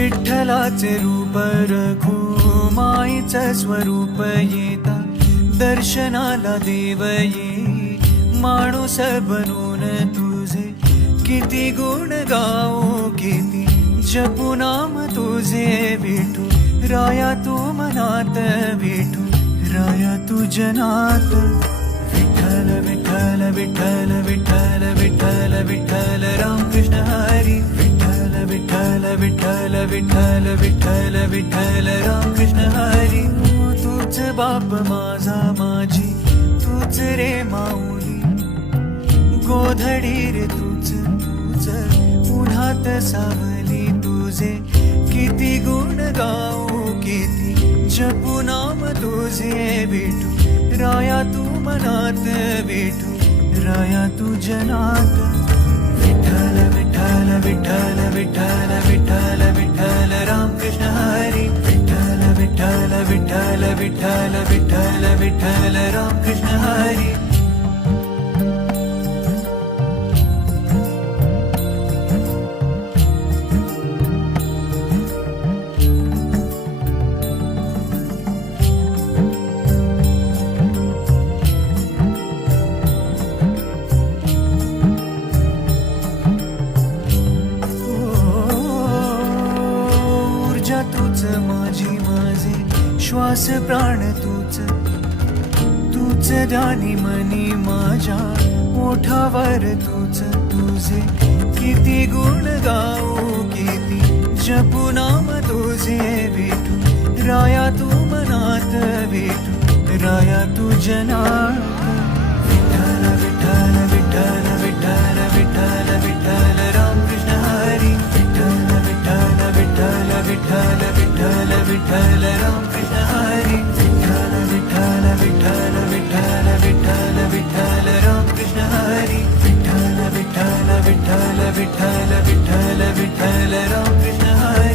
विठ्ठलाचे रूप रघुमाईचं स्वरूप येता दर्शनाला देव ये माणूस बनून तुझे किती गुण गाऊ किती जपू नाम तुझे विठू राया तू मनात विठू राया तू जनात विठ्ठल विठ्ठल विठ्ठल विठ्ठल विठ्ठल विठ्ठल रामकृष्ण हरी विठ्ठल विठ्ठल विठ्ठल विठ्ठल विठ्ठल विठ्ठल रामकृष्ण हरी तूच बाप माझा माझी तूच रे माऊली गोधडी रे तूच तूच उन्हात सावली तुझे किती गुण गाऊ किती जपू नाम तुझे विठू राया तू मनात विठू राया तू जनात विठ्ठल विठ्ठल विठ्ठल विठ्ठल विठ्ठल विठ्ठल रामकृष्ण हरी विठ्ठल विठ्ठल विठ्ठल विठ्ठल विठ्ठल विठ्ठल रामकृष्ण हरी तूच माझी माझे श्वास प्राण तूच तूच ध्यानी मनी माझ्या ओठावर तूच तुझे किती गुण गाऊ किती जपू नाम तुझे विठू राया तू मनात विठू राया तू जनात विठ्ठल विठ्ठल विठ्ठल विठ्ठल विठ्ठल विठ्ठल रामकृष्ण हरी विठ्ठल विठ्ठल विठ्ठल विठ्ठल विठ्ठल विठ्ठल रामकृष्ण हरी विठ्ठल विठ्ठल विठ्ठल विठ्ठल विठ्ठल विठ्ठल रामकृष्ण हरी विठ्ठल विठ्ठल विठ्ठल विठ्ठल विठ्ठल विठ्ठल रामकृष्ण हरी